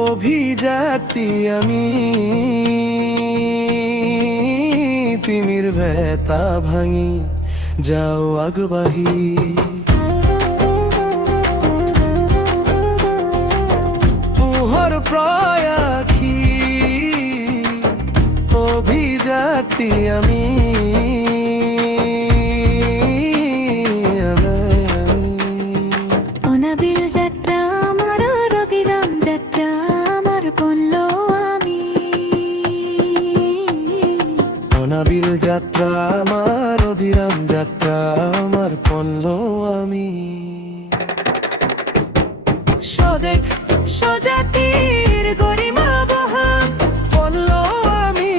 অভিযাত্রী আমি, তিমির ভেতা ভাঙি যাও আগবাহি। পুহর প্রয়াখি অভিযাত্রী আমি, অনাবিল যাত্রা আমার রবিরাম যাত্রা আমার বলল আমি। অনাবিল যাত্রা আমার অবিরাম যাত্রা আমার পণ্য আমি। স্বদেশ স্বজাতির গরিমা বহা পণ্য আমি।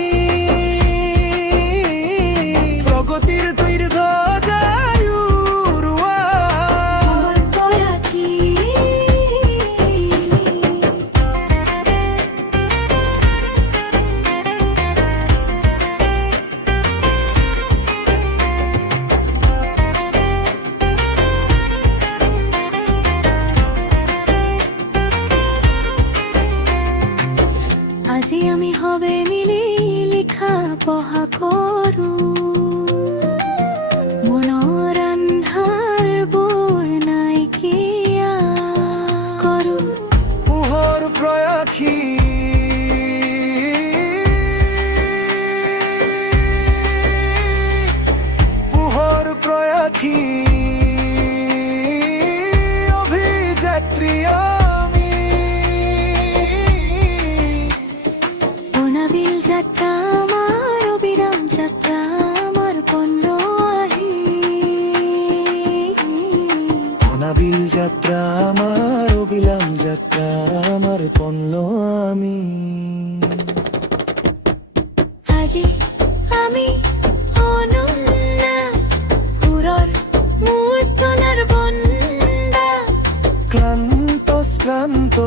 প্রগতির দীর্ঘ জায়ুরুয়া আমার প্রয়াতি। আজি আমি হবে মিলি লিখা পঢ়া কৰো, মনৰ আন্ধাৰবোৰ নাইকিয়া কৰো। পুহর প্রয়াখী পুহর প্রয়াখী অভিযাত্রী আমি। অনাবিল যাত্ৰা আমাৰ অবিৰাম যাত্ৰা আমাৰ পণ্য আহি। অনাবিল যাত্রা আমার অবিরাম যাত্রা আমার পণ্য আমি। আজি আমি অনন্যা সুৰৰ মোৰ সোণাৰ বন্দা। ক্লান্ত শ্রান্ত